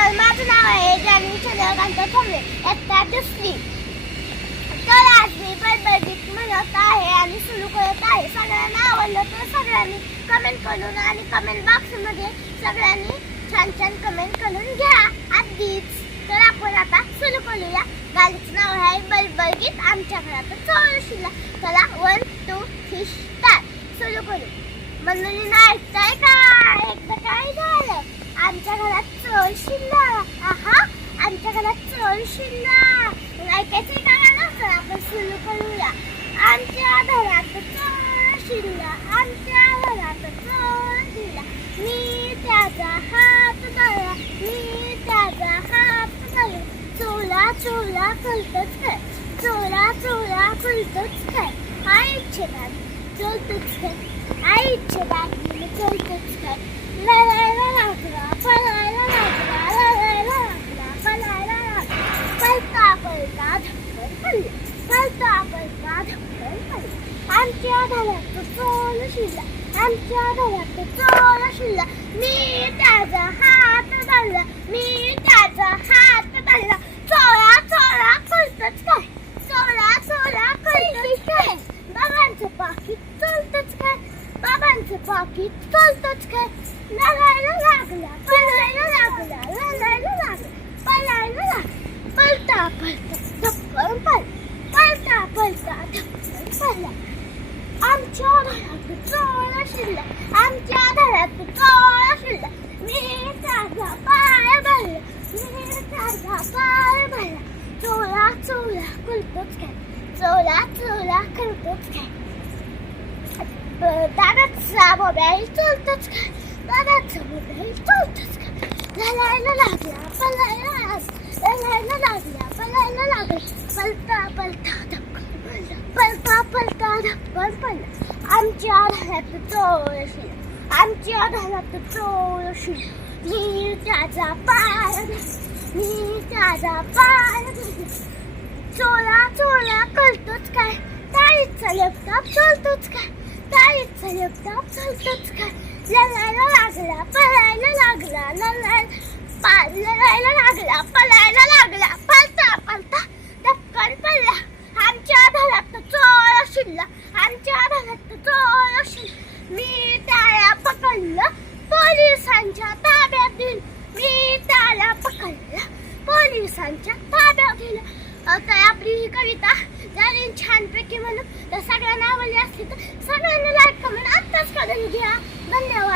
तर माझं नाव आहे जानवी चंद्रकांत थोरवे इयत्ता दुसरी तर आज मी बडबडीत म्हणत आहे आणि सुरू करत आहे सगळ्यांना आवडलं तर सगळ्यांनी कमेंट करून आणि कमेंट बॉक्समध्ये सगळ्यांनी छान छान कमेंट करून घ्या. आधीच तर आपण आता सुरू करूया. गाडीचं नाव आहे बडबडीत आमच्या घरात चौरशीला. चला वन टू थ्री स्टार्ट सुरू करू. मंडळींना ऐकताय का एकदा काय झालं आमच्या घरात चोर शिल्ला आहा आमच्या घरात चोर शिल्ला ऐकायचंय का गाणं तर आपण सुरू करूया आमच्या घरात चोर शिरला आमच्या घरात चोर शिरला मी त्याचा हात धरला मी त्याचा हात धरला चोला चोला करतच काय चोला चोला करतच काय आईचे दादी चलतच काय आईचे दाद चलतच काय लढायला लागला पळायला लागला लढायला लागला पळायला लागला पळता पळता धक्कन पडले पळता पळता धक्कन पडले आमच्या घरात चोर शिरला आमच्या घरात चोर शिरला मी त्याचा हात धरला मी त्याचा हात धरला चोरा चोरा करतच काय चोरा चोरा करतच काय बाबांचं पाकिट चलतच काय बाबांचं पाकिट चलतच काय लढायला लागला पळायला लागला लढायला लागला पळायला लागला पळता पळता धक्कन पळ पळता पळता धक्कन पळला आमच्या घरात चोळ शिरला आमच्या घरात चोळ शिरला मी त्याचा पाय भरला मी त्याचा पाय भरला. चोळा चोळा करतोच काय? चोळा चोळा करतोच काय? दादाचा मोबाईल चलतोच काय? दादाचा मोबाईल चलतोच काय? लढायला लागला पळायला लागला लढायला लागला पळायला लागला पलता पलता धक्कन पडला पलता पलता धक्कन आमच्या घरात चोर आमच्या घरात चोर मी त्याचा पाय मी त्याचा पाय धरला. चोरा करतोच काय? ताईचा लॅपटॉप चालतोच काय? ताईचा लॅपटॉप चालतोच काय? लढायला लागला पळायला लागला लढायला पा- लढायला लागला पळायला लागला पळता पळता धक्कन पडला आमच्या घरात चोर शिरला आमच्या घरात चोर शिरला मी त्याला पकडलं. पोलिसांच्या ताब्यात दिलं मी त्याला पकडलं. पोलिसांच्या ताब्यात दिलं तर आपली ही कविता जरी छानपैकी म्हणून तर सगळ्यांना आवडली असली तर सगळ्यांना लाईक कमेंट आत्ताच करून घ्या. धन्यवाद.